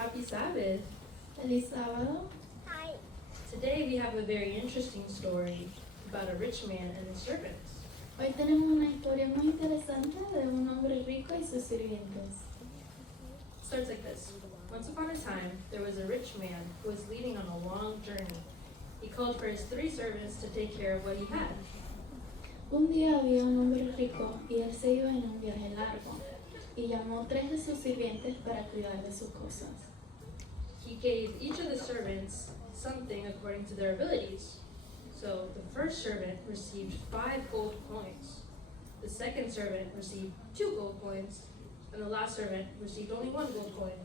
Happy Sabbath. Feliz sábado. Today we have a very interesting story about a rich man and his servants. Hoy tenemos una historia muy interesante de un hombre rico y sus sirvientes. It starts like this. Once upon a time, there was a rich man who was leaving on a long journey. He called for his 3 servants to take care of what he had. Un día había un hombre rico y él se iba en un viaje largo y llamó 3 de sus sirvientes para cuidar de sus cosas. He gave each of the servants something according to their abilities. So the first servant received 5 gold coins. The second servant received 2 gold coins. And the last servant received only 1 gold coin.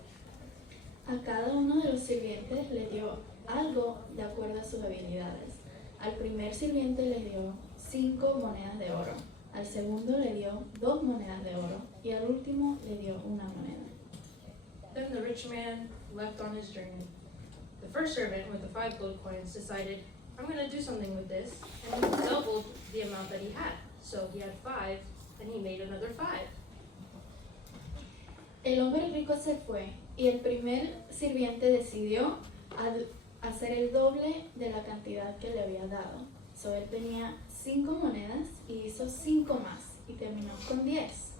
A cada uno de los sirvientes le dio algo de acuerdo a sus habilidades. Al primer sirviente le dio 5 monedas de oro, al segundo le dio 2 monedas de oro y al último le dio 1 moneda. Then the rich man left on his journey. The first servant with the 5 gold coins decided, I'm going to do something with this, and he doubled the amount that he had. So he had 5, and he made another 5. El hombre rico se fue y el primer sirviente decidió hacer el doble de la cantidad que le había dado. So él tenía 5 monedas y hizo 5 más y terminó con 10.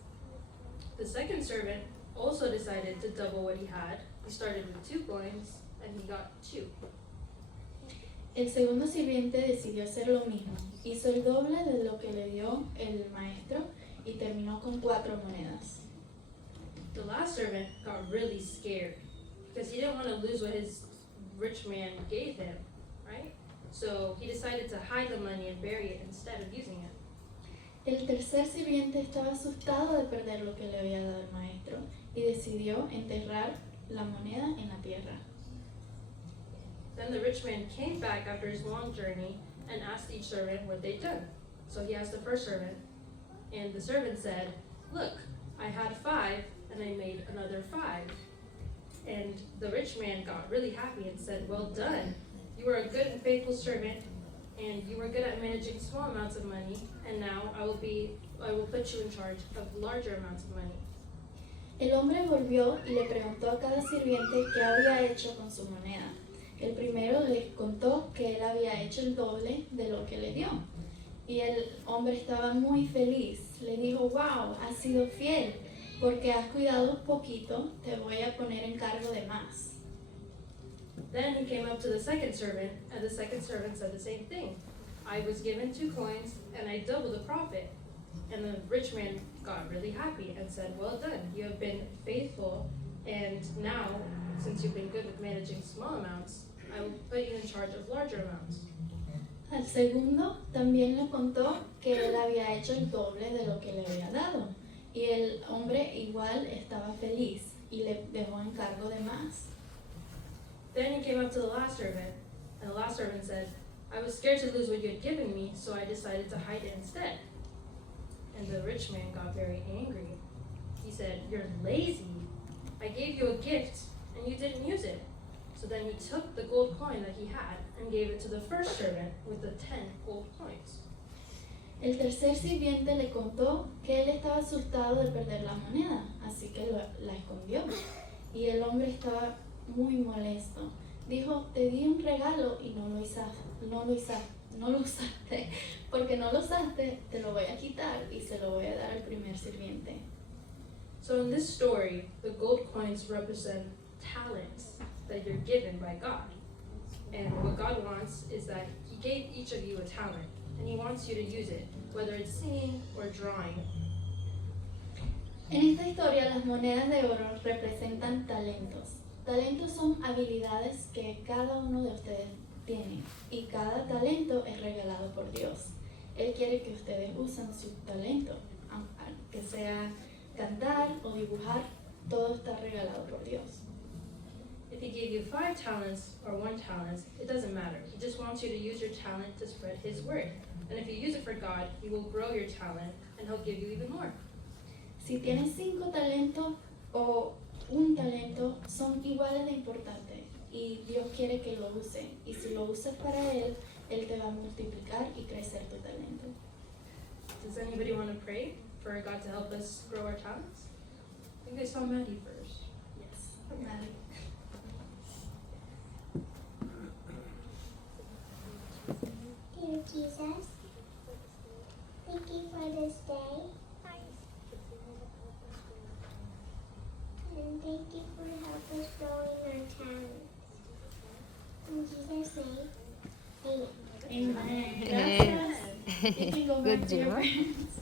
The second servant also decided to double what he had. He started with 2 coins, and he got 2. El segundo sirviente decidió hacer lo mismo. Hizo el doble de lo que le dio el maestro y terminó con 4 monedas. The last servant got really scared because he didn't want to lose what his rich man gave him, right? So he decided to hide the money and bury it instead of using it. El tercer sirviente estaba asustado de perder lo que le había dado el maestro y decidió enterrar la moneda en la tierra. Then the rich man came back after his long journey and asked each servant what they'd done. So he asked the first servant, and the servant said, look, I had 5 and I made another 5. And the rich man got really happy and said, well done. You were a good and faithful servant, and you were good at managing small amounts of money, and now I will put you in charge of larger amounts of money. El hombre volvió y le preguntó a cada sirviente qué había hecho con su moneda. El primero le contó que él había hecho el doble de lo que le dio. Y el hombre estaba muy feliz. Le dijo, wow, has sido fiel, porque has cuidado un poquito, te voy a poner en cargo de más. Then he came up to the second servant, and the second servant said the same thing. I was given 2 coins, and I doubled the profit. And the rich man got really happy and said, well done, you have been faithful, and now, since you've been good with managing small amounts, I will put you in charge of larger amounts. Al segundo también le contó que él había hecho el doble de lo que le había dado. Y el hombre igual estaba feliz y le dejó en cargo de más. Then he came up to the last servant, and the last servant said, I was scared to lose what you had given me, so I decided to hide it instead. And the rich man got very angry. He said, you're lazy. I gave you a gift, and you didn't use it. So then he took the gold coin that he had and gave it to the first servant with the 10 gold coins. El tercer sirviente le contó que él estaba asustado de perder la moneda, así que la escondió. Y el hombre estaba muy molesto. Dijo, te di un regalo y no lo usaste. Porque no lo usaste, te lo voy a quitar y se lo voy a dar al primer sirviente. So in this story, the gold coins represent talents that you're given by God. And what God wants is that He gave each of you a talent, and He wants you to use it, whether it's singing or drawing. En esta historia, las monedas de oro representan talentos. Talentos son habilidades que cada uno de ustedes tiene y cada talento es regalado por Dios. Él quiere que ustedes usen su talento, que sea cantar o dibujar, todo está regalado por Dios. If He gave you 5 talents or 1 talent, it doesn't matter. He just wants you to use your talent to spread His word. And if you use it for God, He will grow your talent and He'll give you even more. Si tienes 5 talentos o un talento, son iguales de importantes y Dios quiere que lo use. Y si lo usas para Él, Él te va a multiplicar y crecer tu talento. Does anybody want to pray for God to help us grow our talents? I think I saw Maddie first. Yes, Maddie. Jesus. Thank you for this day. And thank you for helping us growing our talents. In Jesus' name, amen. Amen. Gracias. You can go back Good to your job. parents.